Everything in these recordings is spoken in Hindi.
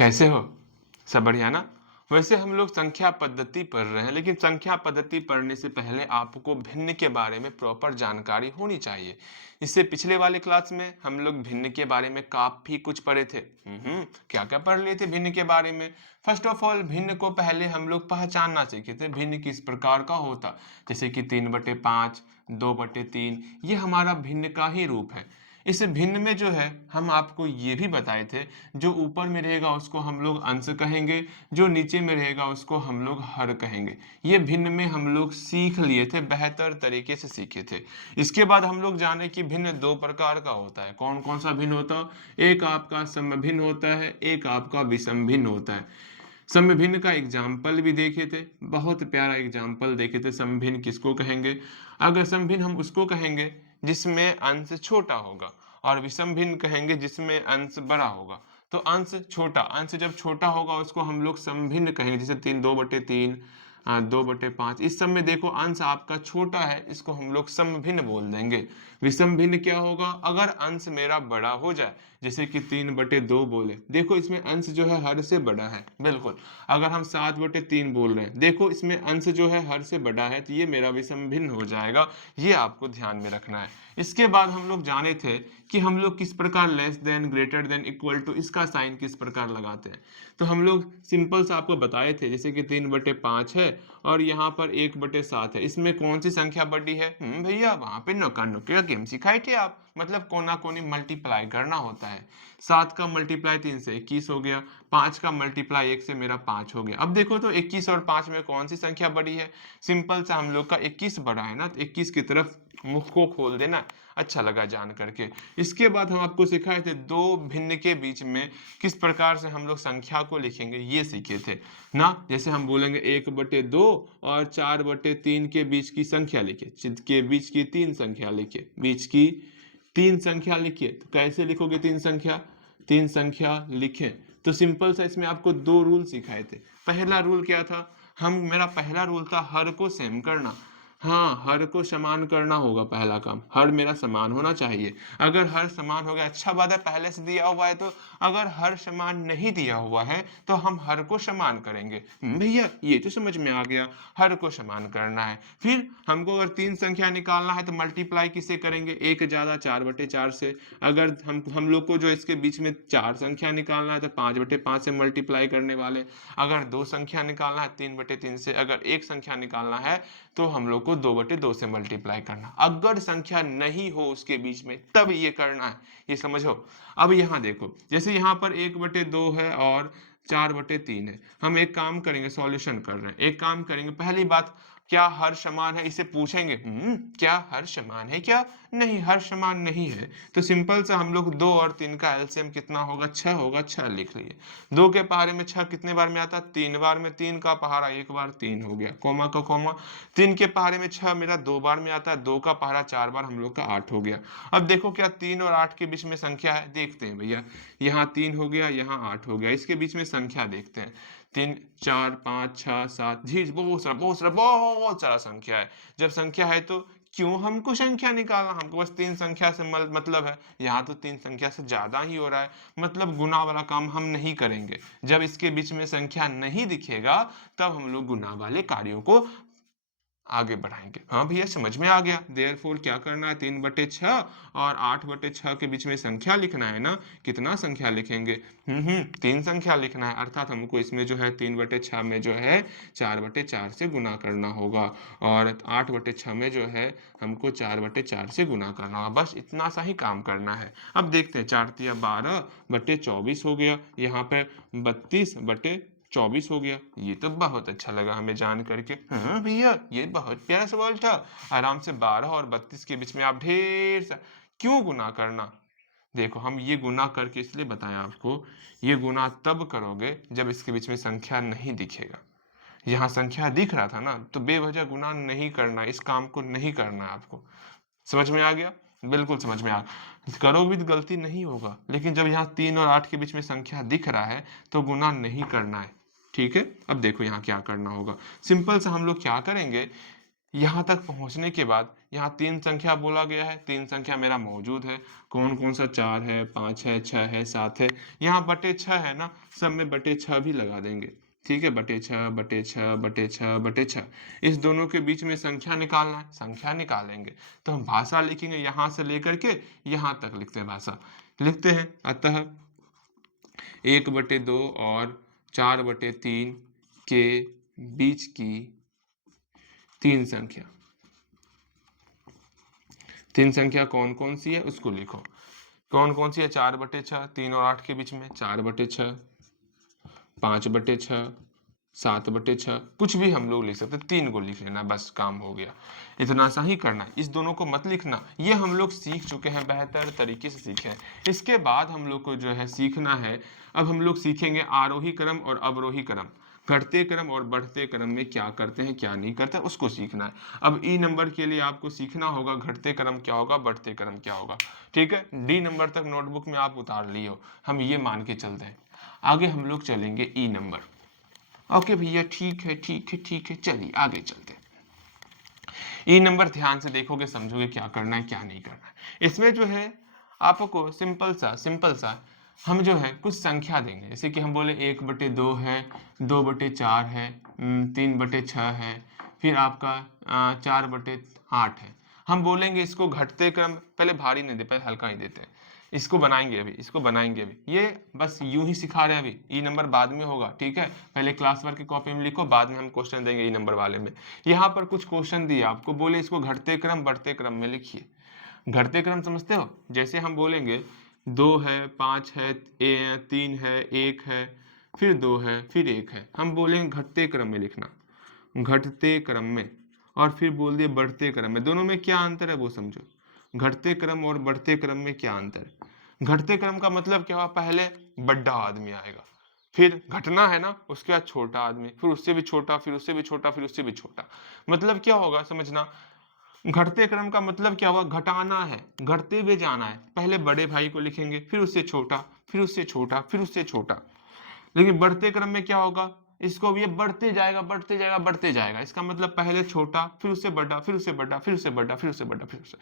कैसे हो? सब बढ़िया ना? वैसे हम लोग संख्या पद्धति पढ़ रहे हैं, लेकिन संख्या पद्धति पढ़ने से पहले आपको भिन्न के बारे में प्रॉपर जानकारी होनी चाहिए। इससे पिछले वाले क्लास में हम लोग भिन्न के बारे में काफ़ी कुछ पढ़े थे। क्या-क्या पढ़ लिए थे भिन्न के बारे में? फर्स्ट ऑफ ऑल भिन्न को पहले हम लोग पहचानना सीखे थे, भिन्न किस प्रकार का होता। जैसे कि 3/5, 2/3 ये हमारा भिन्न का ही रूप है। इस भिन्न में जो है हम आपको ये भी बताए थे, जो ऊपर में रहेगा उसको हम लोग अंश कहेंगे, जो नीचे में रहेगा उसको हम लोग हर कहेंगे। ये भिन्न में हम लोग सीख लिए थे, बेहतर तरीके से सीखे थे। इसके बाद हम लोग जाने कि भिन्न दो प्रकार का होता है। कौन कौन सा भिन्न होता है? एक आपका समभिन्न होता है, एक आपका विषम भिन्न होता है। समभिन्न का एग्जाम्पल भी देखे थे, बहुत प्यारा एग्जाम्पल देखे थे। समभिन्न किसको कहेंगे? अगर समभिन्न हम उसको कहेंगे जिसमें अंश छोटा होगा, और विषम भिन्न कहेंगे जिसमें अंश बड़ा होगा। तो अंश जब छोटा होगा उसको हम लोग समभिन्न कहेंगे। जैसे 2/3, 2/5, इस सब में देखो अंश आपका छोटा है, इसको हम लोग समभिन्न बोल देंगे। विषम भिन्न क्या होगा? अगर अंश मेरा बड़ा हो जाए, जैसे कि 3/2 बोले, देखो इसमें अंश जो है हर से बड़ा है, बिल्कुल। अगर हम 7/3 बोल रहे हैं, देखो इसमें अंश जो है हर से बड़ा है, तो ये मेरा विषम भिन्न हो जाएगा। ये आपको ध्यान में रखना है। इसके बाद हम लोग जाने थे कि हम लोग किस प्रकार less than, greater than, equal to, इसका साइन किस प्रकार लगाते हैं। तो हम लोग सिंपल सा आपको बताए थे, जैसे कि 3/5 है और यहाँ पर 1/7 है। इसमें कौन सी संख्या बड़ी है? भैया वहां पे नौका नुक्के का गेम सिखाए थे आप, मतलब कोना कोनी मल्टीप्लाई करना होता है। 7 का मल्टीप्लाई 3 से 21 हो गया, 5 का मल्टीप्लाई 1 से मेरा 5 हो गया। अब देखो तो 21 और 5 में कौन सी संख्या बड़ी है? सिंपल सा हम लोग का 21 बड़ा है ना, तो 21 की तरफ मुख को खोल देना। अच्छा लगा जान करके। इसके बाद हम आपको सिखाए थे दो भिन्न के बीच में किस प्रकार से हम लोग संख्या को लिखेंगे, ये सीखे थे ना। जैसे हम बोलेंगे 1/2 और 4/3 के बीच की संख्या लिखे, चित्त के बीच की 3 संख्या लिखे, बीच की 3 संख्या लिखिए। तो कैसे लिखोगे 3 संख्या? 3 संख्या लिखें तो सिंपल सा इसमें आपको 2 रूल सिखाए थे। पहला रूल क्या था? मेरा पहला रूल था हर को सेम करना। हाँ, हर को समान करना होगा। पहला काम, हर मेरा समान होना चाहिए। अगर हर समान हो गया, अच्छा बात है, पहले से दिया हुआ है तो। अगर हर समान नहीं दिया हुआ है तो हम हर को समान करेंगे। भैया ये तो समझ में आ गया, हर को समान करना है। फिर हमको अगर 3 संख्या निकालना है तो मल्टीप्लाई किसे करेंगे? 1 ज्यादा 4/4 से। अगर हम लोग को जो इसके बीच में 4 संख्या निकालना है तो 5/5 से मल्टीप्लाई करने वाले। अगर 2 संख्या निकालना है 3/3 से। अगर 1 संख्या निकालना है तो हम लोग को 2/2 से मल्टीप्लाई करना। अगर संख्या नहीं हो उसके बीच में तब ये करना है, ये समझो। अब यहाँ देखो, जैसे यहाँ पर 1/2 है और 4/3 है। हम एक काम करेंगे, सॉल्यूशन कर रहे हैं, एक काम करेंगे। पहली बात, क्या हर समान है, इसे पूछेंगे। क्या हर समान है? क्या नहीं, हर समान नहीं है। तो सिंपल सा हम लोग 2 और 3 का एलसीएम कितना होगा? 6 होगा, 6 लिख लिए। 2 के पहाड़े में 6 कितने बार में आता है? 3 बार में। 3 का पहाड़ा 1 बार, 3 हो गया, कोमा का कोमा। 3 के पहाड़े में 6 मेरा 2 बार में आता है, 2 का पहाड़ा 4 बार, हम लोग का 8 हो गया। अब देखो क्या 3 और 8 के बीच में संख्या है? देखते हैं भैया। यहाँ 3 हो गया, यहाँ 8 हो गया, इसके बीच में संख्या देखते हैं। 3, 4, 5, 6, 7, जी बहुत सारा संख्या है। जब संख्या है तो क्यों हमको संख्या निकालना? हमको बस 3 संख्या से मतलब है। यहाँ तो 3 संख्या से ज्यादा ही हो रहा है, मतलब गुना वाला काम हम नहीं करेंगे। जब इसके बीच में संख्या नहीं दिखेगा तब हम लोग गुना वाले कार्यों को आगे बढ़ाएंगे। हाँ भैया समझ में आ गया। देयरफॉर क्या करना है? 3/6 और 8/6 के बीच में संख्या लिखना है ना। कितना संख्या लिखेंगे? 3 संख्या लिखना है, अर्थात हमको इसमें जो है 3/6 में जो है 4/4 से गुना करना होगा, और 8/6 में जो है हमको 4/4 से गुना करना होगा। बस इतना सा ही काम करना है। अब देखते हैं, 4×3=12/24 हो गया, यहाँ पे 32/24 हो गया। ये तो बहुत अच्छा लगा हमें जान करके। हाँ भैया ये बहुत प्यारा सवाल था। आराम से 12 और 32 के बीच में आप ढेर सा क्यों गुना करना? देखो हम ये गुना करके इसलिए बताया आपको, ये गुना तब करोगे जब इसके बीच में संख्या नहीं दिखेगा। यहाँ संख्या दिख रहा था ना, तो बेवजह गुना नहीं करना, इस काम को नहीं करना है आपको। समझ में आ गया? बिल्कुल समझ में आ। करोगे तो गलती नहीं होगा, लेकिन जब यहाँ 3 और 8 के बीच में संख्या दिख रहा है तो गुना नहीं करना है। ठीक है, अब देखो यहाँ क्या करना होगा। सिंपल सा हम लोग क्या करेंगे, यहाँ तक पहुँचने के बाद यहाँ 3 संख्या बोला गया है, 3 संख्या मेरा मौजूद है। कौन कौन सा? 4 है, 5 है, 6 है, 7 है। यहाँ बटे 6 है ना, सब में बटे 6 भी लगा देंगे। ठीक है, बटे 6 बटे 6 बटे 6 बटे 6। इस दोनों के बीच में संख्या निकालना है, संख्या निकालेंगे तो हम भाषा लिखेंगे, यहाँ से लेकर के यहाँ तक लिखते हैं भाषा। लिखते हैं, अतः 1/2 और 4/3 के बीच की 3 संख्या। 3 संख्या कौन कौन सी है उसको लिखो। कौन कौन सी है? 4/6, 3 और 8 के बीच में 4/6, 5/6, 7/6, कुछ भी हम लोग लिख सकते हैं, 3 को लिख लेना, बस काम हो गया। इतना सा ही करना है, इस दोनों को मत लिखना। ये हम लोग सीख चुके हैं, बेहतर तरीके से सीखे हैं। इसके बाद हम लोग को जो है सीखना है, अब हम लोग सीखेंगे आरोही क्रम और अवरोही क्रम। घटते क्रम और बढ़ते क्रम में क्या करते हैं क्या नहीं करते उसको सीखना है। अब ई नंबर के लिए आपको सीखना होगा घटते क्रम क्या होगा, बढ़ते क्रम क्या होगा। ठीक है, डी नंबर तक नोटबुक में आप उतार लिए हो, हम ये मान के चलते हैं। आगे हम लोग चलेंगे ई नंबर। ओके भैया, ठीक है ठीक है ठीक है, चलिए आगे चलते हैं। ई नंबर ध्यान से देखोगे, समझोगे क्या करना है क्या नहीं करना है। इसमें जो है आपको सिंपल सा हम जो है कुछ संख्या देंगे, जैसे कि हम बोले 1/2 है, 2/4 है, 3/6 है, फिर आपका 4/8 है। हम बोलेंगे इसको घटते क्रम, पहले भारी नहीं दे, पहले हल्का ही देते हैं। इसको बनाएंगे अभी, ये बस यूं ही सिखा रहे हैं। अभी ई नंबर बाद में होगा, ठीक है। पहले क्लास वर्क की कॉपी में लिखो, बाद में हम क्वेश्चन देंगे ई नंबर वाले में। यहाँ पर कुछ क्वेश्चन दिए आपको, बोले इसको घटते क्रम बढ़ते क्रम में लिखिए। घटते क्रम समझते हो? जैसे हम बोलेंगे 2 है, 5 है, 3 है, 1 है, फिर 2 है, फिर 1 है। हम बोलेंगे घटते क्रम में लिखना, घटते क्रम में। और फिर बोल दिए बढ़ते क्रम में। दोनों में क्या अंतर है वो समझो। घटते क्रम और बढ़ते क्रम में क्या अंतर है? घटते क्रम का मतलब क्या हुआ? पहले बड़ा आदमी आएगा, फिर घटना है ना, उसके बाद छोटा आदमी, फिर उससे भी छोटा, फिर उससे भी छोटा, फिर उससे भी छोटा। मतलब क्या होगा समझना। घटते क्रम का मतलब क्या हुआ? घटाना है, घटते हुए जाना है। पहले बड़े भाई को लिखेंगे, फिर उससे छोटा, फिर उससे छोटा, फिर उससे छोटा। लेकिन बढ़ते क्रम में क्या होगा? इसको ये बढ़ते जाएगा बढ़ते जाएगा बढ़ते जाएगा। इसका मतलब पहले छोटा, फिर उससे बड़ा, फिर उससे बड़ा, फिर उससे बड़ा, फिर उससे बड़ा, फिर उससे,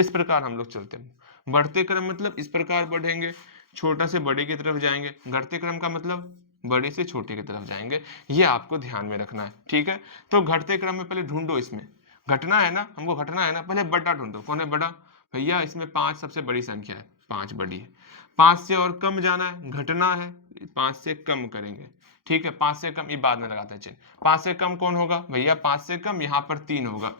इस प्रकार हम लोग चलते हैं। बढ़ते क्रम मतलब इस प्रकार बढ़ेंगे, छोटा से बड़े की तरफ जाएंगे। घटते क्रम का मतलब बड़े से छोटे की तरफ जाएंगे। ये आपको ध्यान में रखना है, ठीक है। तो घटते क्रम में पहले ढूंढो, इसमें घटना है ना, हमको घटना है ना, पहले बड़ा ढूंढो। कौन है बड़ा? भैया इसमें 5 सबसे बड़ी संख्या है, 5 बड़ी है। 5 से और कम जाना है, घटना है, 5 से कम करेंगे। ठीक है, 5 से कम, ये बाद में लगाते हैं चिन्ह। 5 से कम कौन होगा भैया? 5 से कम यहाँ पर 3 होगा,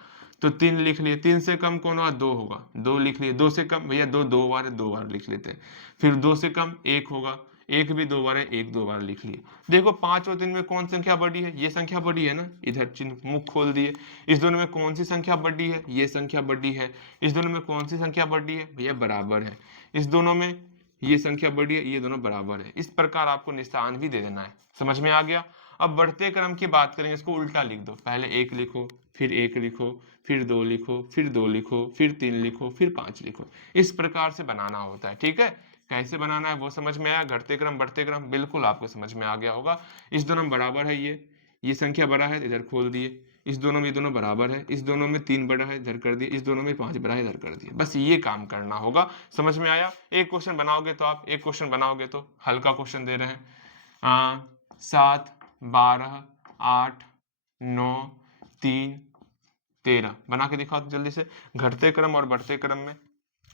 तो 3 लिख लिए। 3 से कम कौन होगा? 2 होगा, 2 लिख लिए। 2 से कम भैया, 2 2 बार है, 2 बार लिख लेते हैं। फिर 2 से कम 1 होगा, 1 भी 2 बार है, 1 2 बार लिख लिए। देखो 5 और 3 में कौन संख्या बड़ी है? ये संख्या बड़ी है ना, इधर चिन्ह मुख खोल दिए। इस दोनों में कौन सी संख्या बड़ी है? ये संख्या बड़ी है। इस दोनों में कौन सी संख्या बड़ी है भैया? बराबर है। इस दोनों में ये संख्या बड़ी है, ये दोनों बराबर है। इस प्रकार आपको निशान भी दे देना है। समझ में आ गया? अब बढ़ते क्रम की बात करेंगे, इसको उल्टा लिख दो। पहले 1 लिखो, फिर 1 लिखो, फिर 2 लिखो, फिर 2 लिखो, फिर 3 लिखो, फिर 5 लिखो। इस प्रकार से बनाना होता है, ठीक है। कैसे बनाना है वो समझ में आया? घटते क्रम बढ़ते क्रम बिल्कुल आपको समझ में आ गया होगा। इस दोनों में बराबर है, ये संख्या बड़ा है, इधर खोल दिए। इस दोनों में ये दोनों बराबर है, इस दोनों में 3 बड़ा है, इधर कर दिए। इस दोनों में 5 बड़ा है, इधर कर दिए। बस ये काम करना होगा। समझ में आया? एक क्वेश्चन बनाओगे तो आप, एक क्वेश्चन बनाओगे तो हल्का क्वेश्चन दे रहे हैं, 7 12 8 9 3 13 बना के दिखाओ तो जल्दी से। घटते क्रम और बढ़ते क्रम में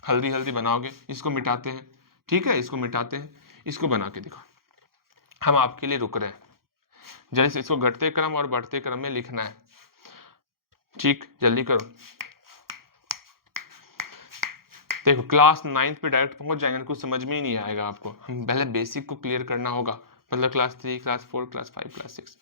हल्दी हल्दी बनाओगे। इसको मिटाते हैं, ठीक है, इसको मिटाते हैं, इसको बना के दिखाओ। हम आपके लिए रुक रहे हैं, जल्दी से इसको घटते क्रम और बढ़ते क्रम में लिखना है। ठीक, जल्दी करो। देखो क्लास 9th पे डायरेक्ट पहुंच जाएंगे, कुछ समझ में ही नहीं आएगा आपको। हम पहले बेसिक को क्लियर करना होगा, मतलब क्लास 3 क्लास 4 क्लास 5 क्लास 6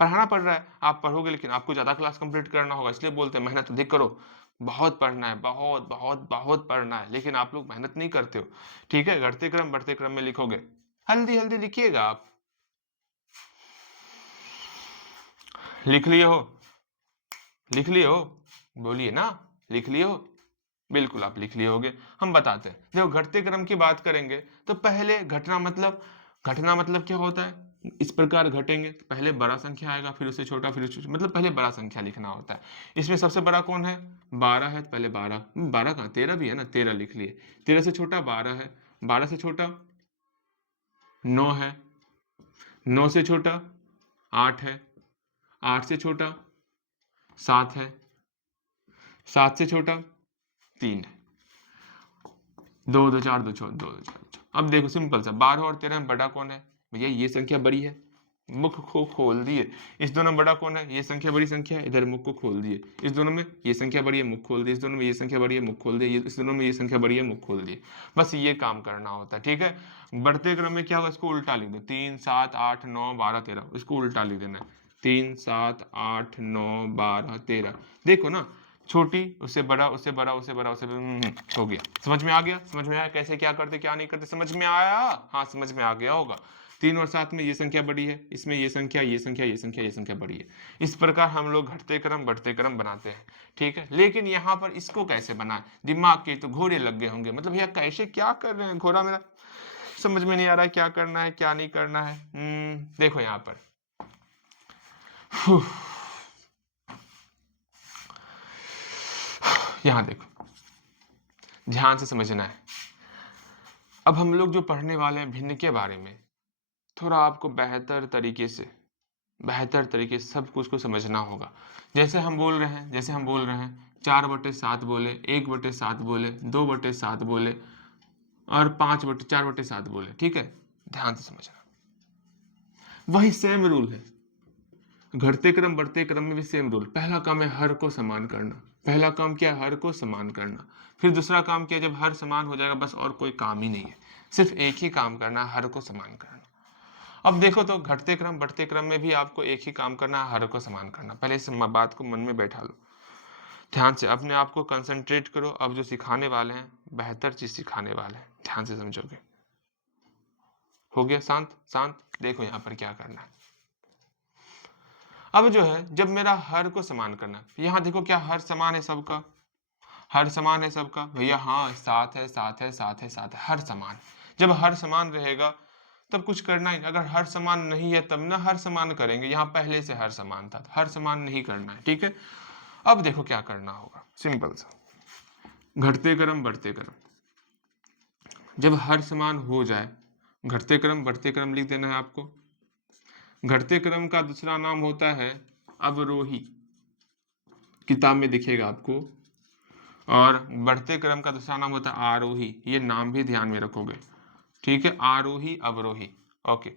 पढ़ाना पड़ रहा है। आप पढ़ोगे लेकिन आपको ज़्यादा क्लास कंप्लीट करना होगा, इसलिए बोलते हैं मेहनत अधिक करो। बहुत पढ़ना है, बहुत बहुत बहुत पढ़ना है, लेकिन आप लोग मेहनत नहीं करते हो। ठीक है, घटते क्रम बढ़ते क्रम में लिखोगे, हल्दी हल्दी लिखिएगा आप। लिख लिए हो? लिख लिए हो? बोलिए ना, लिख लिए हो? बिल्कुल आप लिख लिए होगे। हम बताते हैं, देखो घटते क्रम की बात करेंगे तो पहले घटना मतलब क्या होता है? इस प्रकार घटेंगे, पहले बड़ा संख्या आएगा, फिर उससे छोटा, फिर उससे मतलब पहले बड़ा संख्या लिखना होता है। इसमें सबसे बड़ा कौन है? 12 है, पहले 12, 12 कहाँ, 13 भी है ना, 13 लिख लिए। 13 से छोटा 12 है, 12 से छोटा 9 है, 9 से छोटा 8 है, 8 से छोटा 7 है, 7 से छोटा 3 है। 2 2 4 2 4 2 2 4। अब देखो सिंपल सा, 12 और 13 में बड़ा कौन है? भैया ये संख्या बड़ी है, मुख को खोल दिए। इस दोनों में बड़ा कौन है? ये संख्या बड़ी संख्या है, इधर मुख को खोल दिए। इस दोनों में ये संख्या बड़ी है, मुख खोल दिए। इस दोनों में ये संख्या बड़ी है, मुख खोल दिए। इस दोनों में ये संख्या बड़ी है, मुख खोल दिए। बस ये काम करना होता है, ठीक है। बढ़ते क्रम में क्या होगा, इसको उल्टा लिख दो। 3 7 8 9 12 13, इसको उल्टा लिख देना है। 3 7 8 9 12 13। देखो ना, छोटी उससे बड़ा, उससे बड़ा, उससे बड़ा, उससे हो गया। समझ में आ गया? समझ में आया कैसे क्या करते क्या नहीं करते? समझ में आया? हाँ समझ में आ गया होगा। 3 और 7 में ये संख्या बड़ी है, इसमें ये संख्या, ये संख्या, ये संख्या, ये संख्या बड़ी है। इस प्रकार हम लोग घटते क्रम बढ़ते क्रम बनाते हैं, ठीक है। लेकिन यहाँ पर इसको कैसे बनाए? दिमाग के तो घोड़े लग गए होंगे, मतलब भैया कैसे क्या कर रहे हैं, घोड़ा मेरा समझ में नहीं आ रहा है, क्या करना है क्या नहीं करना है। देखो यहाँ पर यहाँ देखो, ध्यान से समझना है। अब हम लोग जो पढ़ने वाले हैं भिन्न के बारे में, थोड़ा आपको बेहतर तरीके से सब कुछ को समझना होगा। जैसे हम बोल रहे हैं, 4/7 बोले, 1/7 बोले, 2/7 बोले और 4/7 बोले, ठीक है। ध्यान से समझना, वही सेम रूल है। घटते क्रम बढ़ते क्रम में भी सेम रूल। पहला काम है हर को समान करना। पहला काम क्या है? हर को समान करना। फिर दूसरा काम क्या है? जब हर समान हो जाएगा बस और कोई काम ही नहीं है, सिर्फ एक ही काम करना है, हर को समान करना। अब देखो तो घटते क्रम बढ़ते क्रम में भी आपको एक ही काम करना है, हर को समान करना। पहले इस बात को मन में बैठा लो, ध्यान से अपने आप को कंसंट्रेट करो। अब जो सिखाने वाले हैं बेहतर चीज सिखाने वाले हैं, ध्यान से समझोगे। हो गया शांत शांत? देखो यहाँ पर क्या करना है। अब जो है, जब मेरा हर को समान करना, यहाँ देखो क्या हर समान है सबका? हर समान है सबका भैया, हाँ 7 है 7 है 7 है 7 है, हर समान। जब हर समान रहेगा तब कुछ करना ही। अगर हर समान नहीं है तब ना हर समान करेंगे। यहाँ पहले से हर समान था, हर समान नहीं करना है, ठीक है। अब देखो क्या करना होगा, सिंपल सा, घटते क्रम बढ़ते क्रम। जब हर समान हो जाए, घटते क्रम बढ़ते क्रम लिख देना है आपको। घटते क्रम का दूसरा नाम होता है अवरोही, किताब में दिखेगा आपको। और बढ़ते क्रम का दूसरा नाम होता है आरोही, ये नाम भी ध्यान में रखोगे, ठीक है। आरोही अवरोही, ओके।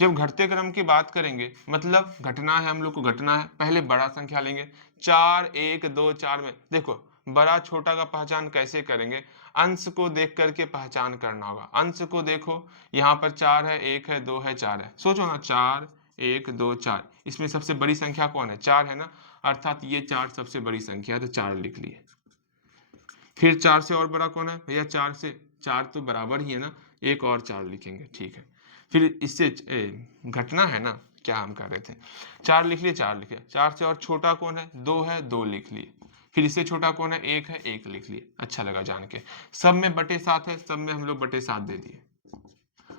जब घटते क्रम की बात करेंगे, मतलब घटना है, हम लोग को घटना है, पहले बड़ा संख्या लेंगे। 4 1 2 4 में देखो, बड़ा छोटा का पहचान कैसे करेंगे? अंश को देख करके पहचान करना होगा। अंश को देखो, यहाँ पर 4 है, 1 है, 2 है, 4 है। सोचो ना, 4 1 2 4, इसमें सबसे बड़ी संख्या कौन है? 4 है ना, अर्थात ये 4 सबसे बड़ी संख्या है, तो 4 लिख लिए। फिर 4 से और बड़ा कौन है भैया? 4 से, 4 तो बराबर ही है ना, एक और 4 लिखेंगे, ठीक है। फिर इससे घटना है ना, क्या हम कर रहे थे, 4 लिख लिए, 4 लिखे। 4 से और छोटा कौन है? 2 है, 2 लिख लिए। फिर इससे छोटा कौन है? 1 है, 1 लिख लिए। अच्छा लगा जान के। सब में बटे 7 है, सब में हम लोग बटे 7 दे दिए।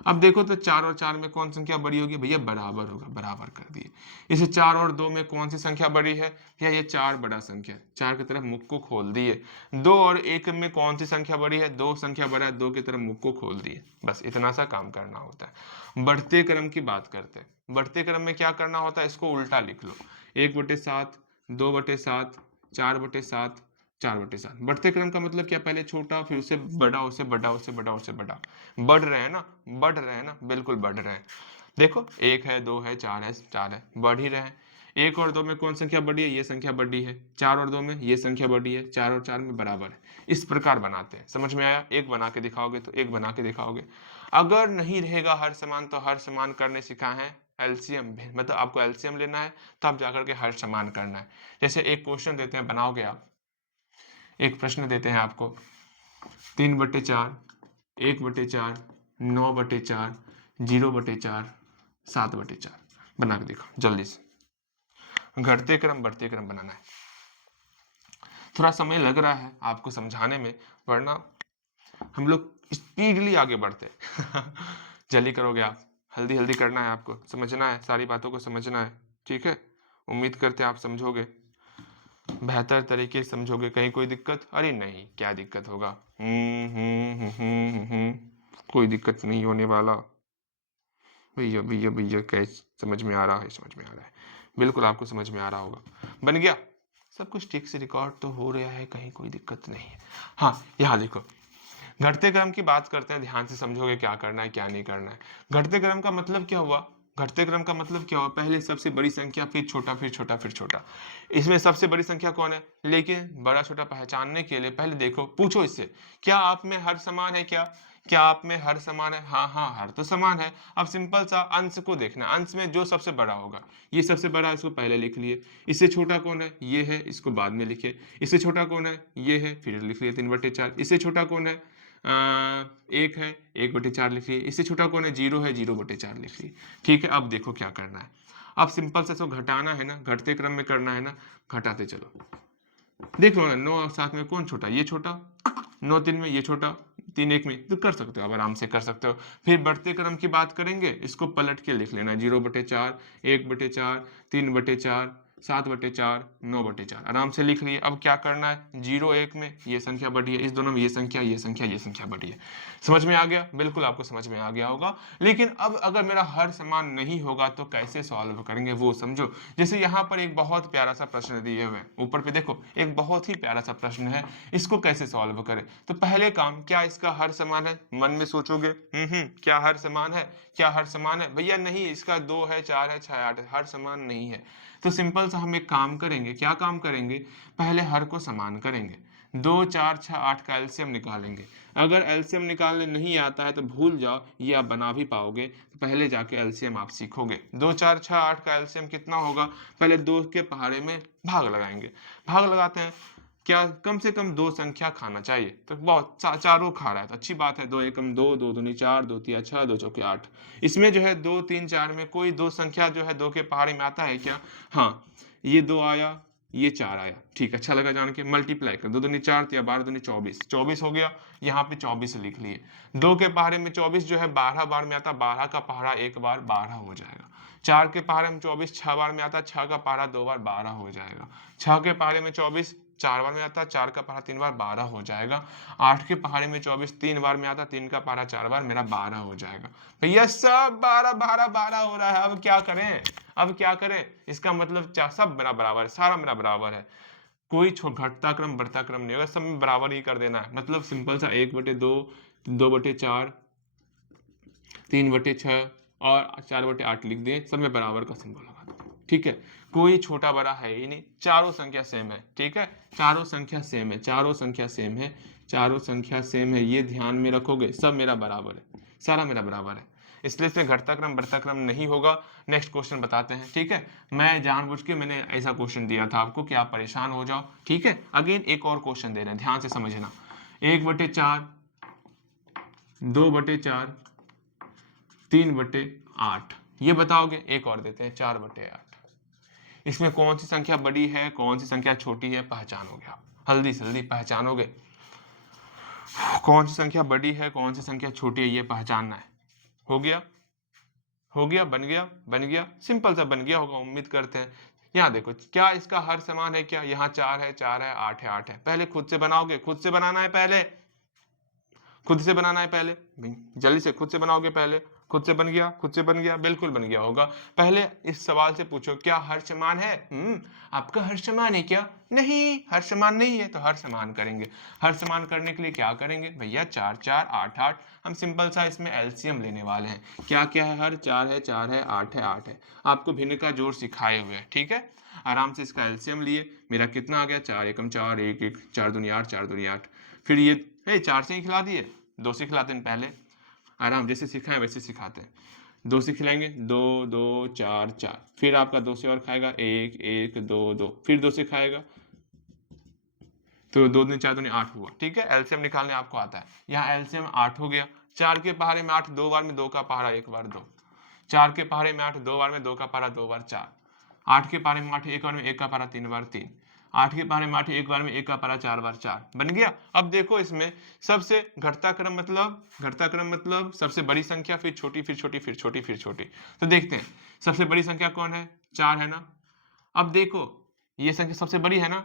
अब देखो तो 4 और 4 में कौन संख्या बड़ी होगी भैया? बराबर होगा, बराबर कर दिए। इसे 4 और 2 में कौन सी संख्या बड़ी है भैया? ये 4 बड़ा संख्या, 4 की तरफ मुख को खोल दिए। 2 और 1 में कौन सी संख्या बड़ी है? 2 संख्या बड़ा है, 2 की तरफ मुख को खोल दिए। बस इतना सा काम करना होता है। बढ़ते क्रम की बात करते हैं। बढ़ते क्रम में क्या करना होता है? इसको उल्टा लिख लो। 1/7, 2/7, 4/7, 4/7। बढ़ते क्रम का मतलब क्या? पहले छोटा, फिर उससे बड़ा, उससे बड़ा, उससे बड़ा, उससे बड़ा। बढ़ रहे हैं ना, बढ़ रहे हैं ना, बिल्कुल बढ़ रहे हैं। देखो 1 है, 2 है, 4 है, 4 है, बढ़ ही रहे हैं। 1 और 2 में कौन संख्या बड़ी है? ये संख्या बड़ी है। 4 और 2 में ये संख्या बड़ी है। 4 और 4 में बराबर है। इस प्रकार बनाते हैं। समझ में आया? एक बना के दिखाओगे तो एक बना के दिखाओगे। अगर नहीं रहेगा हर समान, तो हर समान करने सिखा है एलसीएम, मतलब आपको एलसीएम लेना है, तब जाकर के हर समान करना है। जैसे एक क्वेश्चन देते हैं, बनाओगे आप, एक प्रश्न देते हैं आपको, 3/4, 1/4, 9/4, 0/4, 7/4, बना के दिखाओ जल्दी से। घटते क्रम बढ़ते क्रम बनाना है। थोड़ा समय लग रहा है आपको समझाने में, वरना हम लोग स्पीडली आगे बढ़ते जल्दी करोगे आप, हल्दी हल्दी करना है, आपको समझना है, सारी बातों को समझना है, ठीक है। उम्मीद करते हैं आप समझोगे, बेहतर तरीके से समझोगे। कहीं कोई दिक्कत? अरे नहीं, क्या दिक्कत होगा? कोई दिक्कत नहीं होने वाला। भैया भैया भैया कैसे समझ में आ रहा है? समझ में आ रहा है, बिल्कुल आपको समझ में आ रहा होगा। बन गया सब कुछ ठीक से, रिकॉर्ड तो हो रहा है, कहीं कोई दिक्कत नहीं है। हाँ, यहाँ देखो, घटते क्रम की बात करते हैं, ध्यान से समझोगे क्या करना है क्या नहीं करना है। घटते क्रम का मतलब क्या हुआ? घटते क्रम का मतलब क्या हुआ? पहले सबसे बड़ी संख्या, फिर छोटा, फिर छोटा, फिर छोटा। इसमें सबसे बड़ी संख्या कौन है? लेकिन बड़ा छोटा पहचानने के लिए पहले देखो, पूछो इससे, क्या आप में हर समान है? क्या आप में हर समान है? हाँ हाँ, हर तो समान है। अब सिंपल सा अंश को देखना, अंश में जो सबसे बड़ा होगा, ये सबसे बड़ा है, इसको पहले लिख लिए। इससे छोटा कौन है? ये है, इसको बाद में लिखे। इससे छोटा कौन है? ये है, फिर लिख लिए 3/4। इससे छोटा कौन है? एक है, 1/4 लिख लिए। इससे छोटा कौन है? 0 है, 0/4 लिख लिए। ठीक है, अब देखो क्या करना है। अब सिंपल से इसको घटाना है ना, घटते क्रम में करना है ना, घटाते चलो। देख लो ना, 9 और 7 में कौन छोटा? ये छोटा। 9 3 में ये छोटा, 3 1 में, तो कर सकते हो, अब आराम से कर सकते हो। फिर बढ़ते क्रम की बात करेंगे, इसको पलट के लिख लेना, 0/4, 1/4, 3/4, 7/4, 9/4, आराम से लिख लिए। अब क्या करना है? 0 1 में ये संख्या बढ़ी है, इस दोनों में ये संख्या, ये संख्या, ये संख्या बढ़ी है। समझ में आ गया? बिल्कुल आपको समझ में आ गया होगा। लेकिन अब अगर मेरा हर समान नहीं होगा तो कैसे सॉल्व करेंगे वो समझो। जैसे यहाँ पर एक बहुत प्यारा सा प्रश्न दिए हुए हैं, ऊपर पे देखो एक बहुत ही प्यारा सा प्रश्न है, इसको कैसे सॉल्व करें? तो पहले काम, क्या इसका हर समान है? मन में सोचोगे, क्या हर समान है? क्या हर समान है? भैया नहीं, इसका 2 है, 4 है, 6 8 है, हर समान नहीं है। तो सिंपल सा हम एक काम करेंगे, क्या काम करेंगे? पहले हर को समान करेंगे, 2 4 6 8 का एलसीएम निकालेंगे। अगर एलसीएम निकालने नहीं आता है तो भूल जाओ, ये आप बना भी पाओगे, तो पहले जाके एलसीएम आप सीखोगे। 2 4 6 8 का एलसीएम कितना होगा? पहले 2 के पहाड़े में भाग लगाएंगे। भाग लगाते हैं, क्या कम से कम 2 संख्या खाना चाहिए, तो बहुत चारों खा रहा है तो अच्छी बात है। 2 एकम 2, 2 दूनी 4, 2 तिया 6, 2 चौके 8। इसमें जो है 2 3 4 में कोई 2 संख्या जो है 2 के पहाड़े में आता है क्या? हाँ, ये 2 आया, ये 4 आया, ठीक, अच्छा लगा जान के। मल्टीप्लाई कर, 2 दूनी 4 तिया 12 दूनी 24, 24 हो गया। यहाँ पे 24 लिख लिए। 2 के पहाड़े में 24 जो है 12 बार में आता, 12 का पहाड़ा एक बार 12 हो जाएगा। 4 के पहाड़े में 24 6 बार में आता, 6 का पहाड़ा 2 बार 12 हो जाएगा। 6 के पहाड़े में 24 4 बार में आता, 4 का पहाड़ा 3 बार 12 हो जाएगा। 8 के पहाड़े में 24 3 बार में आता, 3 का पहाड़ा 4 बार, मेरा 12 हो जाएगा। भैया सब 12 12 12 हो रहा है, अब क्या करें? अब क्या करें? इसका मतलब सब मेरा बराबर है, सारा मेरा बराबर है, कोई घटता क्रम बढ़ता क्रम नहीं होगा, सब में बराबर ही कर देना है। मतलब सिंपल सा 1/2, 2/4, 3/6 और 4/8 लिख दिए, सब में बराबर का सिंबल लगा दो, ठीक है। कोई छोटा बड़ा है ही नहीं, चारों संख्या सेम है, ठीक है। चारों संख्या सेम है, चारों संख्या सेम है, चारों संख्या सेम है, ये ध्यान में रखोगे, सब मेरा बराबर है, सारा मेरा बराबर है, इसलिए इसमें घटता क्रम बढ़ता क्रम नहीं होगा। नेक्स्ट क्वेश्चन बताते हैं, ठीक है। मैं जानबूझ के मैंने ऐसा क्वेश्चन दिया था आपको कि आप परेशान हो जाओ, ठीक है। अगेन एक और क्वेश्चन दे रहे हैं, ध्यान से समझना। 1/4, 2/4, 3/8, ये बताओगे। एक और देते हैं, 4/8। इसमें कौन सी संख्या बड़ी है, कौन सी संख्या छोटी है, पहचानोगे आप, जल्दी से जल्दी पहचानोगे। कौन सी संख्या बड़ी है, कौन सी संख्या छोटी है, ये पहचानना है। हो गया? हो गया? बन गया? बन गया, सिंपल सा बन गया होगा, उम्मीद करते हैं। यहाँ देखो, क्या इसका हर समान है? क्या यहाँ 4 है, 4 है, 8 है, 8 है। पहले खुद से बनाओगे, खुद से बनाना है पहले, खुद से बनाना है पहले, जल्दी से खुद से बनाओगे पहले। खुद से बन गया? खुद से बन गया, बिल्कुल बन गया होगा। पहले इस सवाल से पूछो, क्या हर समान है? आपका हर समान है क्या? नहीं, हर समान नहीं है, तो हर समान करेंगे। हर समान करने के लिए क्या करेंगे भैया? 4 4 8 8, हम सिंपल सा इसमें एलसीएम लेने वाले हैं। क्या क्या है? हर 4 है, 4 है, 8 है, 8 है। आपको भिन्न का जोड़ सिखाए हुए हैं, ठीक है। आराम से इसका एलसीएम लिए, मेरा कितना आ गया? 4 एकम 4, 1 1, 4 दूनी 8, 4 दूनी 8। फिर ये 4 से ही खिला दिए, 2 से खिलाते हैं पहले, आराम जैसे सिखाएं वैसे सिखाते हैं। 2 से खिलाएंगे, 2 2 4 4, फिर आपका 2 से और खाएगा, 1 1 2 2, फिर 2 से खाएगा, तो 2 दूनी 4 दूनी 8 हुआ, ठीक है। एलसीएम निकालने आपको आता है, यहाँ एलसीएम 8 हो गया। 4 के पहाड़े में 8, 2 बार में 2 का पहाड़ा 1 बार 2, 4 के पहाड़े में 8, 2 बार में 2 का पहाड़ा 2 बार 4, 8 के पहाड़े में 8, 1 बार में 1 का पहाड़ा 3 बार 3, 8 के पहाड़े में 8, एक बार में 1 का पहाड़ा 4 बार 4 बन गया। अब देखो इसमें सबसे घटता क्रम मतलब सबसे बड़ी संख्या, फिर छोटी, फिर छोटी, फिर छोटी, फिर छोटी। तो देखते हैं सबसे बड़ी संख्या कौन है, 4 है ना। अब देखो ये संख्या सबसे बड़ी है ना,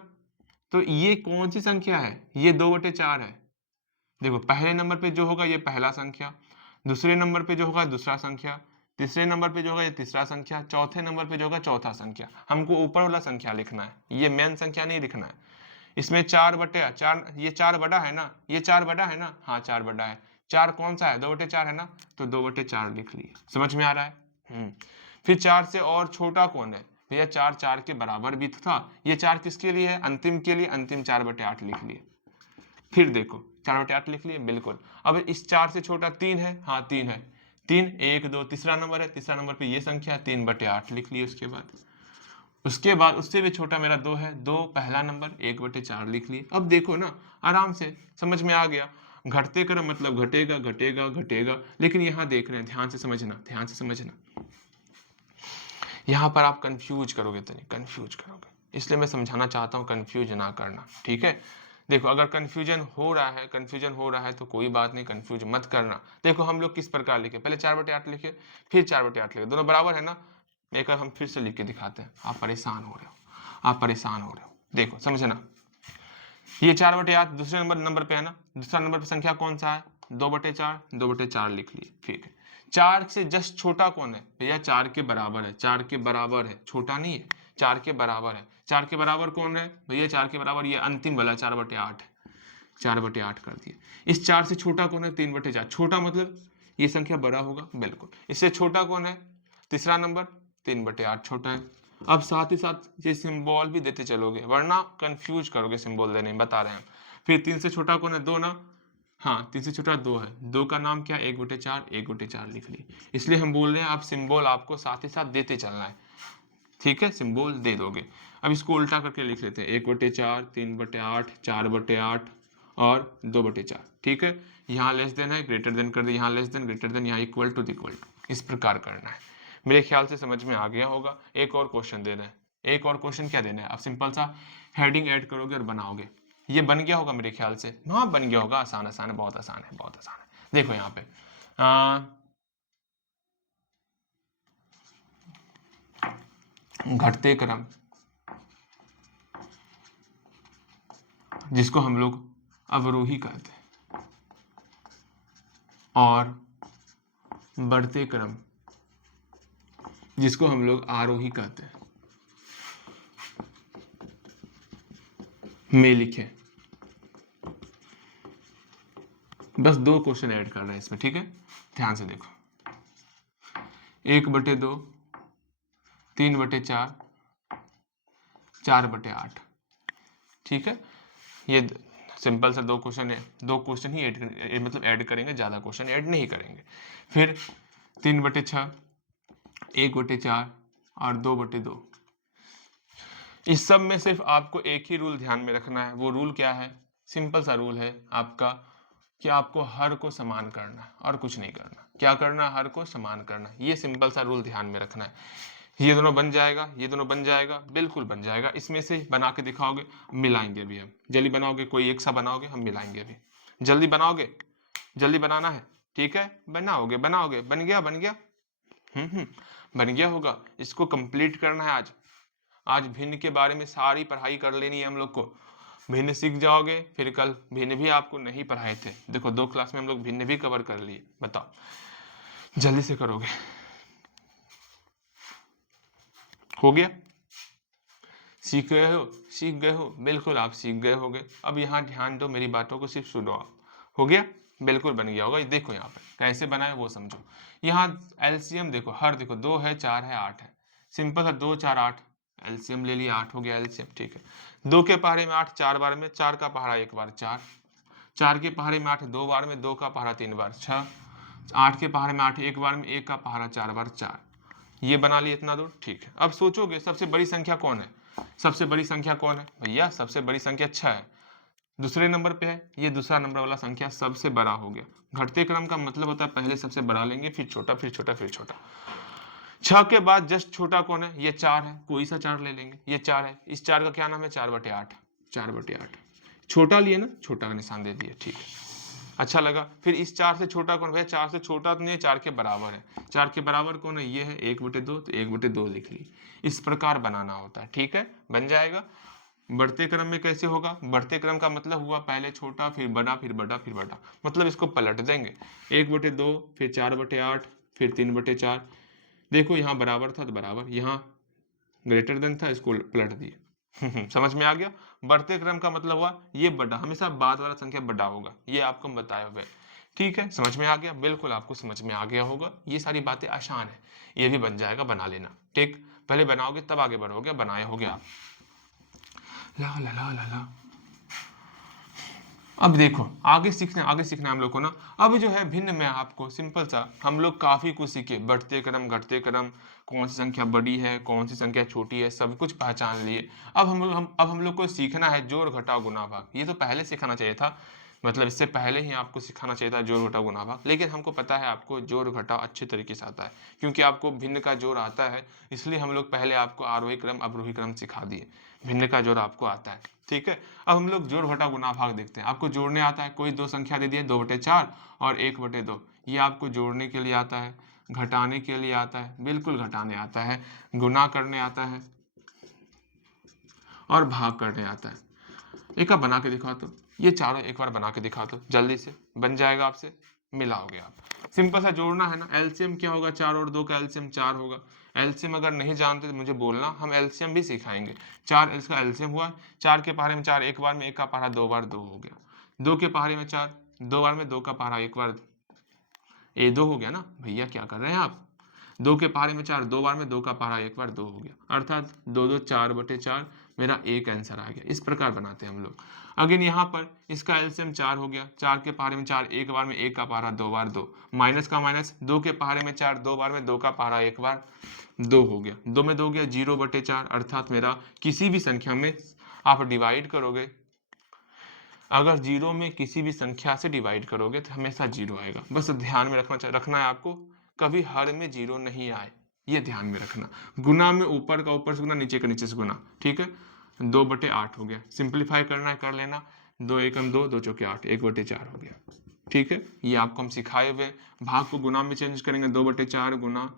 तो ये कौन सी संख्या है, ये 2/4 है। देखो पहले नंबर पे जो होगा ये पहला संख्या, दूसरे नंबर पे जो होगा दूसरा संख्या, तीसरे नंबर पे जो होगा ये तीसरा संख्या, चौथे नंबर पे जो होगा चौथा संख्या। हमको ऊपर वाला संख्या लिखना है, ये मेन संख्या नहीं लिखना है। इसमें 4/4, ये 4 बड़ा है ना, ये 4 बड़ा है ना, हाँ 4 बड़ा है। 4 कौन सा है, 2/4 है ना, तो 2/4 लिख लिए। समझ में आ रहा है। फिर 4 से और छोटा कौन है भैया, 4 4 के बराबर भी था। ये 4 किसके लिए है, अंतिम के लिए, अंतिम 4/8 लिख लिए। फिर देखो 4/8 लिख लिए, बिल्कुल। अब इस 4 से छोटा 3 है, हाँ 3 है। 3 1 2 तीसरा नंबर है, तीसरा नंबर पे ये संख्या 3/8 लिख लिए। उसके बाद उससे भी छोटा मेरा 2 है, 2 पहला नंबर 1/4 लिख लिए। अब देखो ना आराम से समझ में आ गया। घटते क्रम मतलब घटेगा घटेगा घटेगा, लेकिन यहाँ देख रहे हैं, ध्यान से समझना, ध्यान से समझना। यहाँ पर आप कंफ्यूज करोगे, तो नहीं कंफ्यूज करोगे, इसलिए मैं समझाना चाहता हूँ कंफ्यूज ना करना, ठीक है। देखो अगर कंफ्यूजन हो रहा है तो कोई बात नहीं, कंफ्यूज मत करना। देखो हम लोग किस प्रकार लिखे, पहले 4/8 लिखे, फिर 4/8 लिखे, दोनों बराबर है ना। एक बार हम फिर से लिख के दिखाते हैं, आप परेशान हो रहे हो। देखो समझना, ये 4/8 दूसरे नंबर पे है ना, दूसरा नंबर पे संख्या कौन सा है, 2/4, 2/4 लिख लिए, ठीक है। 4 से जस्ट छोटा कौन है भैया, 4 के बराबर है, 4 के बराबर है, छोटा नहीं है, 4 के बराबर है। 4 के बराबर कौन है भैया, 4 के बराबर ये अंतिम वाला 4/8, 4/8 कर दिए। इस 4 से छोटा कौन है, 3/4, छोटा मतलब ये संख्या बड़ा होगा, बिल्कुल। इससे छोटा कौन है, तीसरा नंबर, 3/8 छोटा है। अब साथ ही साथ ये सिंबल भी देते चलोगे, वरना कंफ्यूज करोगे सिंबल देने में, बता रहे हैं। फिर 3 से छोटा कौन है, 2 ना, हाँ 3 से छोटा 2 है, 2 का नाम क्या, 1/4, 1/4 लिख लिए। इसलिए हम बोल रहे हैं आप सिंबल आपको साथ ही साथ देते चलना है, ठीक है, सिंबल दे दोगे। अब इसको उल्टा करके लिख लेते हैं, 1/4, 3/8, 4/8 और 2/4, ठीक है। यहाँ लेस देन है, ग्रेटर देन कर दे, यहाँ लेस देन, ग्रेटर देन, यहाँ इक्वल टू, इस प्रकार करना है। मेरे ख्याल से समझ में आ गया होगा। एक और क्वेश्चन देना है, एक और क्वेश्चन क्या देना है, आप सिंपल सा हेडिंग ऐड करोगे और बनाओगे। ये बन गया होगा मेरे ख्याल से, हाँ बन गया होगा, आसान आसान है, बहुत आसान है, बहुत आसान है। देखो यहाँ पे घटते क्रम, जिसको हम लोग अवरोही कहते हैं, और बढ़ते क्रम, जिसको हम लोग आरोही कहते हैं, में लिखे। बस 2 क्वेश्चन ऐड कर रहे हैं इसमें, ठीक है, ध्यान से देखो। 1/2, 3/4, 4/8, ठीक है। ये सिंपल सा 2 क्वेश्चन है, 2 क्वेश्चन ही मतलब ऐड करेंगे, ज़्यादा क्वेश्चन ऐड नहीं करेंगे। फिर 3/6, 1/4 और 2/2। इस सब में सिर्फ आपको एक ही रूल ध्यान में रखना है। वो रूल क्या है, सिंपल सा रूल है आपका, कि आपको हर को समान करना है और कुछ नहीं करना। क्या करना, हर को समान करना, ये सिंपल सा रूल ध्यान में रखना है। ये दोनों बन जाएगा, ये दोनों बन जाएगा, बिल्कुल बन जाएगा। इसमें से बना के दिखाओगे, मिलाएंगे अभी हम। जल्दी बनाओगे, कोई एक सा बनाओगे, हम मिलाएंगे अभी। जल्दी बनाओगे, जल्दी बनाना है, ठीक है, बनाओगे बनाओगे, बन गया बन गया, बन गया होगा। इसको कंप्लीट करना है आज। आज भिन्न के बारे में सारी पढ़ाई कर लेनी है हम लोग को। भिन्न सीख जाओगे, फिर कल भिन्न भी आपको नहीं पढ़ाए थे, देखो 2 क्लास में हम लोग भिन्न भी कवर कर लिए। बताओ जल्दी से करोगे, हो गया, सीख गए हो, सीख गए हो, बिल्कुल आप सीख गए होगे। अब यहाँ ध्यान दो, मेरी बातों को सिर्फ सुनो आप। हो गया, बिल्कुल बन गया होगा। देखो यहाँ पे कैसे बनाए वो समझो। यहाँ एलसीएम देखो, हर देखो 2 है, 4 है, 8 है, सिंपल है, 2 4 8, एलसीएम ले लिया, 8 हो गया एलसीएम, ठीक है। 2 के पहाड़े में 8 4 बार में, 4 का पहाड़ा 1 बार 4, 4 के पहाड़े में 8 2 बार में, 2 का पहाड़ा 3 बार 6, 8 के पहाड़े में 8 1 बार में, 1 का पहाड़ा 4 बार 4। ये बना लिए इतना दूर, ठीक है। अब सोचोगे सबसे बड़ी संख्या कौन है, सबसे बड़ी संख्या कौन है भैया, सबसे बड़ी संख्या 6 है, दूसरे नंबर पे है। ये दूसरा नंबर वाला संख्या सबसे बड़ा हो गया। घटते क्रम का मतलब होता है पहले सबसे बड़ा लेंगे, फिर छोटा, फिर छोटा, फिर छोटा। 6 के बाद जस्ट छोटा कौन है, ये 4 है, कोई सा 4 ले लेंगे, ये 4 है, इस 4 का क्या नाम है, 4/8, 4/8, छोटा लिए ना, छोटा का निशान दे दिए, ठीक है, अच्छा लगा। फिर इस 4 से छोटा कौन, भैया 4 से छोटा तो नहीं है, 4 के बराबर है, 4 के बराबर कौन है, ये है 1/2, तो 1/2 लिख ली। इस प्रकार बनाना होता है, ठीक है, बन जाएगा। बढ़ते क्रम में कैसे होगा, बढ़ते क्रम का मतलब हुआ पहले छोटा फिर बड़ा फिर बड़ा फिर बड़ा, मतलब इसको पलट देंगे, 1/2 फिर 4/8 फिर 3/4, देखो यहाँ बराबर था तो बराबर, यहाँ ग्रेटर देन था, इसको पलट दिए। समझ में आ गया। बढ़ते क्रम का मतलब हुआ ये बड़ा, हमेशा बाद वाला संख्या बड़ा होगा, ये आपको हम बताए हुए, ठीक है, समझ में आ गया, बिल्कुल आपको समझ में आ गया होगा। ये सारी बातें आसान है, ये भी बन जाएगा, बना लेना, ठीक, पहले बनाओगे तब आगे बढ़ोगे, बनाए हो गया। ला ला ला ला ला। अब देखो आगे सीखना है हम लोग को ना। अब जो है भिन्न में आपको सिंपल सा हम लोग काफ़ी कुछ सीखे, बढ़ते क्रम घटते क्रम, कौन सी संख्या बड़ी है कौन सी संख्या छोटी है, सब कुछ पहचान लिए। अब हम लोग को सीखना है जोड़ घटाव गुणा भाग। ये तो पहले सिखाना चाहिए था, मतलब इससे पहले ही आपको सिखाना चाहिए था जोड़ घटाव गुणा भाग, लेकिन हमको पता है आपको जोड़ घटाव अच्छे तरीके से आता है, क्योंकि आपको भिन्न का जोड़ आता है, इसलिए हम लोग पहले आपको आरोही क्रम अवरोही क्रम सिखा दिए, भिन्न का जोड़ आपको आता है, ठीक है। अब हम लोग जोड़ घटाव गुणा भाग देखते हैं। आपको जोड़ने आता है, कोई दो संख्या दे दिए 2/4 और 1/2, ये आपको जोड़ने के लिए आता है, घटाने के लिए आता है, बिल्कुल घटाने आता है, गुणा करने आता है और भाग करने आता है। एक बार बना के दिखा दो, ये चारों एक बार बना के दिखा दो, जल्दी से बन जाएगा आपसे, मिलाओगे आप। सिंपल सा जोड़ना है ना, एलसीएम क्या होगा, 4 और 2 का एलसीएम 4 होगा। एलसीएम अगर नहीं जानते तो मुझे बोलना, हम एलसीएम भी सिखाएंगे। 4 इसका एलसीएम हुआ, 4 के पहाड़े में 4, एक बार में 1 का पहाड़ा 2 बार 2 हो गया, 2 के पहाड़े में 4, 2 बार में 2 का पहाड़ा 1 बार, ये 2 हो गया ना भैया, क्या कर रहे हैं आप, 2 के पहाड़े में 4, 2 बार में 2 का पहाड़ा 1 बार 2 हो गया, अर्थात 2 2 4/4, मेरा एक आंसर आ गया। इस प्रकार बनाते हैं हम लोग। अगेन यहाँ पर इसका एलसीएम 4 हो गया, 4 के पहाड़े में 4, एक बार में 1 का पहाड़ा 2 बार 2, माइनस का माइनस, 2 के पहाड़े में 4, 2 बार में 2 का पहाड़ा 1 बार 2 हो गया, 2 में 2 गया 0/4, अर्थात मेरा किसी भी संख्या में आप डिवाइड करोगे, अगर जीरो में किसी भी संख्या से डिवाइड करोगे तो हमेशा जीरो आएगा, बस ध्यान में रखना है आपको, कभी हर में जीरो नहीं आए, ये ध्यान में रखना। गुना में ऊपर का ऊपर से गुना, नीचे का नीचे से गुना, ठीक है, 2/8 हो गया, सिंप्लीफाई करना है कर लेना, 2 एकम 2, 2 चौके 8, 1/4 हो गया, ठीक है। ये आपको हम सिखाए हुए, भाग को गुना में चेंज करेंगे, 2/4 गुना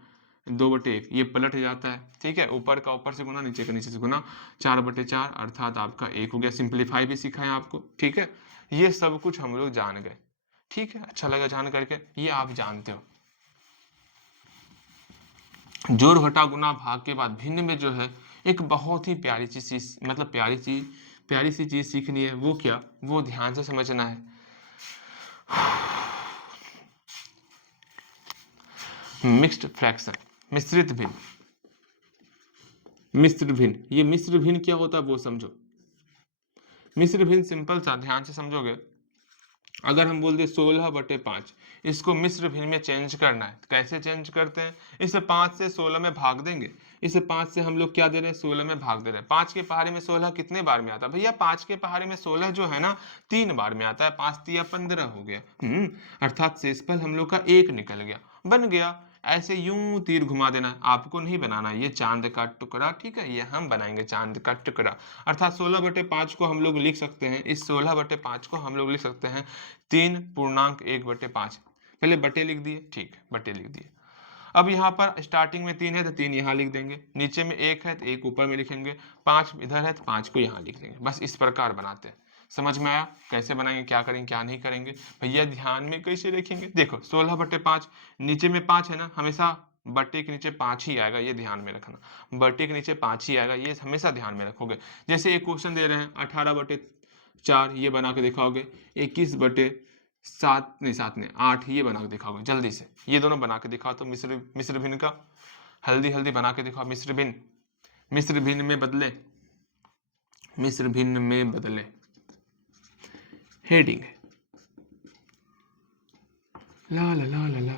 2/1, ये पलट जाता है, ठीक है, ऊपर का ऊपर से गुना नीचे का नीचे से गुना, 4/4 अर्थात आपका 1 हो गया। सिंप्लीफाई भी सिखाएं आपको, ठीक है, ये सब कुछ हम लोग जान गए, ठीक है, अच्छा लगा जान करके, ये आप जानते हो। जोड़ घटा गुना भाग के बाद भिन्न में जो है एक बहुत ही प्यारी चीज, मतलब प्यारी सी चीज सीखनी है, वो क्या, वो ध्यान से समझना है। मिक्स्ड फ्रैक्शन, मिश्रित भिन्न, मिश्र भिन्न, ये मिश्र भिन्न क्या होता है वो समझो। मिश्र भिन्न सिंपल सा, ध्यान से समझोगे, अगर हम बोल दे 16/5, इसको मिश्र भिन्न में चेंज करना है, कैसे चेंज करते हैं, इसे 5 से 16 में भाग देंगे, इसे 5 से हम लोग क्या दे रहे हैं, 16 में भाग दे रहे हैं। 5 के पहाड़े में 16 कितने बार में आता है भैया, 5 के पहाड़े में 16 जो है ना 3 बार में आता है, 5 तिया 15 हो गया, अर्थात शेषफल हम लोग का 1 निकल गया, बन गया। ऐसे यूं तीर घुमा देना, आपको नहीं बनाना, ये चांद का टुकड़ा, ठीक है, ये हम बनाएंगे चांद का टुकड़ा, अर्थात 16/5 को हम लोग लिख सकते हैं, इस 16/5 को हम लोग लिख सकते हैं 3.1/5, पहले बटे लिख दिए, ठीक है, बटे लिख दिए। अब यहाँ पर स्टार्टिंग में 3 है तो 3 यहाँ लिख देंगे, नीचे में 1 है तो 1 ऊपर में लिखेंगे, 5 इधर है तो 5 को यहाँ लिख देंगे, बस इस प्रकार बनाते हैं। समझ में आया कैसे बनाएंगे, क्या करेंगे क्या नहीं करेंगे भैया, ध्यान में कैसे देखेंगे। देखो 16/5, नीचे में 5 है ना, हमेशा बटे के नीचे 5 ही आएगा, ये ध्यान में रखना, बटे के नीचे 5 ही आएगा, ये हमेशा ध्यान में रखोगे। जैसे एक क्वेश्चन दे रहे हैं 18/4, ये बना के दिखाओगे, 21/7 नहीं 7 नहीं 8, ये बना के दिखाओगे जल्दी से, ये दोनों बना के दिखाओ तो मिश्र भिन्न का, हल्दी बना के दिखाओ, मिश्र भिन्न में बदले, मिश्र भिन्न में बदले, हेडिंग है, ला ला ला ला ला,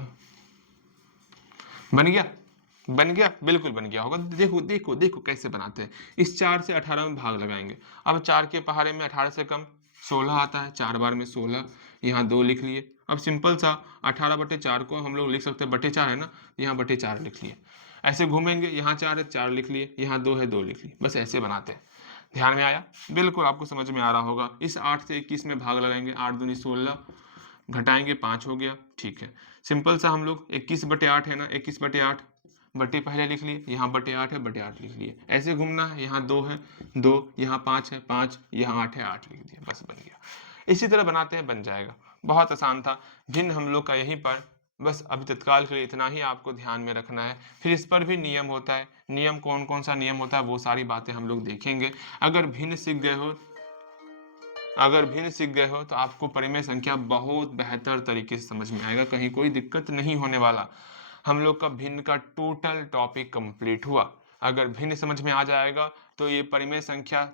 बन गया बिल्कुल बन गया होगा। देखो देखो देखो कैसे बनाते हैं, इस 4 से 18 में भाग लगाएंगे। अब 4 के पहाड़े में 18 से कम 16 आता है, 4 बार में 16, यहाँ 2 लिख लिए, अब सिंपल सा 18/4 को हम लोग लिख सकते हैं, बटे 4 है ना, यहाँ बटे 4 लिख लिए। ऐसे घूमेंगे, यहाँ 4 है 4 लिख लिए, यहाँ 2 है 2 लिख लिए, बस ऐसे बनाते हैं। ध्यान में आया? बिल्कुल आपको समझ में आ रहा होगा। इस 8 से 21 में भाग लगाएंगे, 8 दूनी 16, घटाएंगे 5 हो गया। ठीक है, सिंपल सा हम लोग 21/8 है ना, 21/8 बटे पहले लिख लिए, यहाँ बटे 8 है, बटे 8 लिख लिए। ऐसे घूमना है, यहाँ 2 है 2, यहाँ 5 है 5, यहाँ 8 है 8 लिख दिया, बस बन गया। इसी तरह बनाते हैं, बन जाएगा। बहुत आसान था। भिन्न हम लोग का यहीं पर, बस अभी तत्काल के लिए इतना ही आपको ध्यान में रखना है। फिर इस पर भी नियम होता है। नियम कौन कौन सा नियम होता है वो सारी बातें हम लोग देखेंगे। अगर भिन्न सीख गए हो तो आपको परिमेय संख्या बहुत बेहतर तरीके से समझ में आएगा, कहीं कोई दिक्कत नहीं होने वाला। हम लोग का भिन्न का टोटल टॉपिक कंप्लीट हुआ। अगर भिन्न समझ में आ जाएगा तो ये परिमेय संख्या,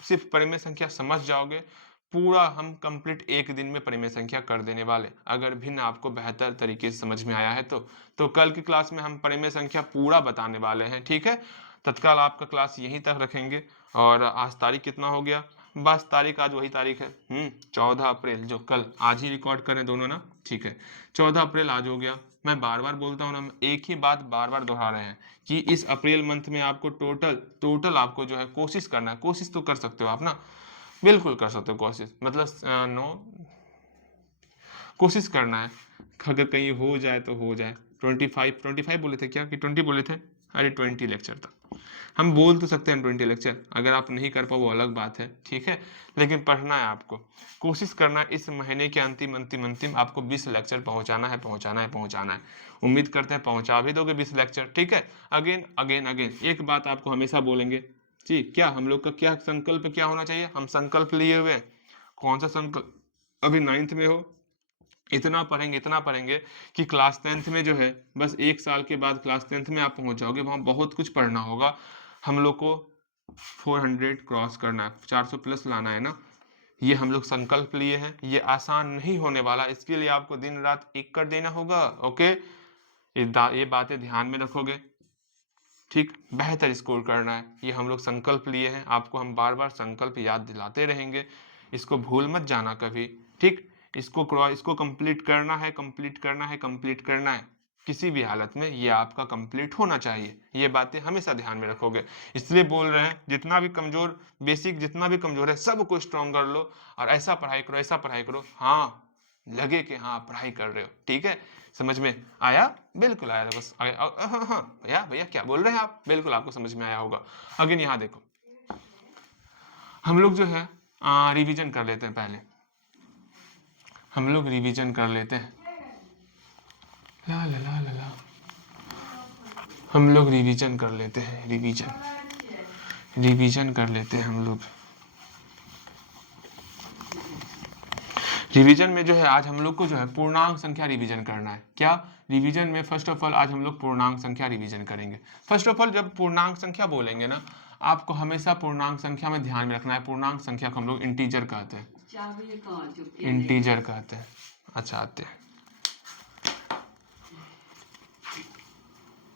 सिर्फ परिमेय संख्या समझ जाओगे, पूरा हम कंप्लीट एक दिन में परिमेय संख्या कर देने वाले। अगर भिन्न आपको बेहतर तरीके से समझ में आया है तो कल की क्लास में हम परिमेय संख्या पूरा बताने वाले हैं। ठीक है, तत्काल आपका क्लास यहीं तक रखेंगे। और आज तारीख कितना हो गया? बस तारीख आज वही तारीख है 14 अप्रैल, जो कल आज ही रिकॉर्ड करें दोनों ना। ठीक है, 14 अप्रैल आज हो गया। मैं बार बार बोलता हूँ ना, एक ही बात बार बार दोहरा रहे हैं कि इस अप्रैल मंथ में आपको टोटल आपको जो है कोशिश करना है। कोशिश तो कर सकते हो आप ना, बिल्कुल कर सकते हो कोशिश, मतलब कोशिश करना है। अगर कहीं हो जाए तो हो जाए। 25 बोले थे क्या कि 20 बोले थे? अरे 20 लेक्चर था, हम बोल तो सकते हैं 20 लेक्चर। अगर आप नहीं कर पाओ वो अलग बात है, ठीक है, लेकिन पढ़ना है आपको, कोशिश करना है। इस महीने के अंतिम आपको 20 लेक्चर पहुंचाना है। उम्मीद करते हैं पहुंचा भी दोगे 20 लेक्चर। ठीक है, अगेन अगेन अगेन एक बात आपको हमेशा बोलेंगे जी, क्या हम लोग का क्या संकल्प क्या होना चाहिए? हम संकल्प लिए हुए हैं। कौन सा संकल्प? अभी 9th में हो, इतना पढ़ेंगे कि क्लास 10th में जो है, बस 1 साल के बाद क्लास 10th में आप पहुंच जाओगे, वहां बहुत कुछ पढ़ना होगा। हम लोग को 400 क्रॉस करना है, 400 प्लस लाना है ना। ये हम लोग संकल्प लिए हैं, ये आसान नहीं होने वाला। इसके लिए आपको दिन रात एक कर देना होगा। ओके, ये बातें ध्यान में रखोगे, ठीक, बेहतर स्कोर करना है। ये हम लोग संकल्प लिए हैं, आपको हम बार बार संकल्प याद दिलाते रहेंगे, इसको भूल मत जाना कभी। ठीक, इसको कंप्लीट करना है। किसी भी हालत में ये आपका कंप्लीट होना चाहिए। ये बातें हमेशा ध्यान में रखोगे। इसलिए बोल रहे हैं, जितना भी कमजोर, बेसिक जितना भी कमजोर है सबको स्ट्रॉन्ग कर लो, और ऐसा पढ़ाई करो, हाँ लगे कि हाँ पढ़ाई कर रहे हो। ठीक है, समझ में आया? बिल्कुल आया। बस आया। हाँ हाँ भैया क्या बोल रहे हैं आप? बिल्कुल आपको समझ में आया होगा। अगेन यहाँ देखो, हम लोग जो है रिवीजन कर लेते हैं। पहले हम लोग रिवीजन कर लेते हैं। ला ला ला ला ला, हम लोग रिवीजन कर लेते हैं। रिवीजन कर लेते हैं हम लोग। रिवीजन में जो है आज हम लोग को जो है पूर्णांक संख्या रिवीजन करना है। क्या रिवीजन में? फर्स्ट ऑफ ऑल आज हम लोग पूर्णांक संख्या रिवीजन करेंगे। फर्स्ट ऑफ ऑल जब पूर्णांक संख्या बोलेंगे ना, आपको हमेशा पूर्णांक संख्या में ध्यान में रखना है। पूर्णांक संख्या को हम लोग इंटीजर कहते हैं। अच्छा आते हैं,